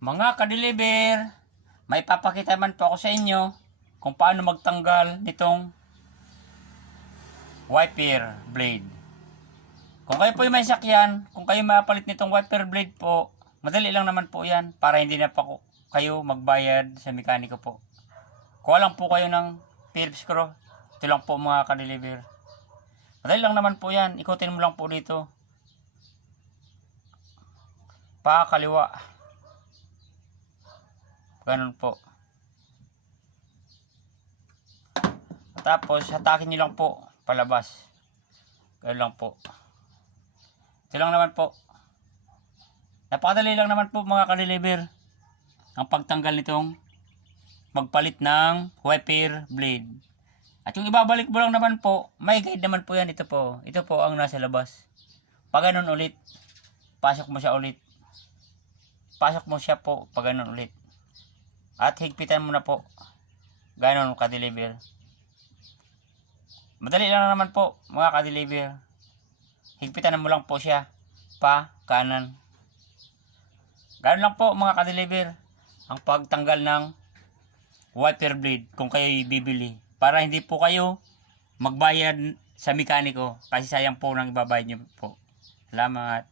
Mga ka-deliver, may papakita man po ako sa inyo kung paano magtanggal nitong wiper blade. Kung kayo po yung may sakyan, kung kayo mapalit nitong wiper blade po, madali lang naman po yan para hindi na pa kayo magbayad sa mekaniko po. Kuha lang po kayo ng Phillips screw. Ito lang po mga ka-deliver. Madali lang naman po yan. Ikutin mo lang po dito. Pa kaliwa. Ganun po. Tapos, hatakin nyo lang po palabas. Ganun lang po. Ito lang naman po. Napakadali lang naman po mga ka-deliver. Ang pagtanggal nitong magpalit ng wiper blade. At yung ibabalik mo lang naman po, may guide naman po yan. Ito po. Ito po ang nasa labas. Pag ulit, pasok mo siya ulit. Pasok mo siya po pag ulit. At higpitan mo na po. Ganon ka-deliver. Madali lang naman po, mga ka-deliver. Higpitan mo lang po siya. Pa, kanan. Ganon lang po, mga ka-deliver. Ang pagtanggal ng wiper blade kung kayo bibili. Para hindi po kayo magbayad sa mekaniko kasi sayang po nang ibabayad niyo po. Salamat.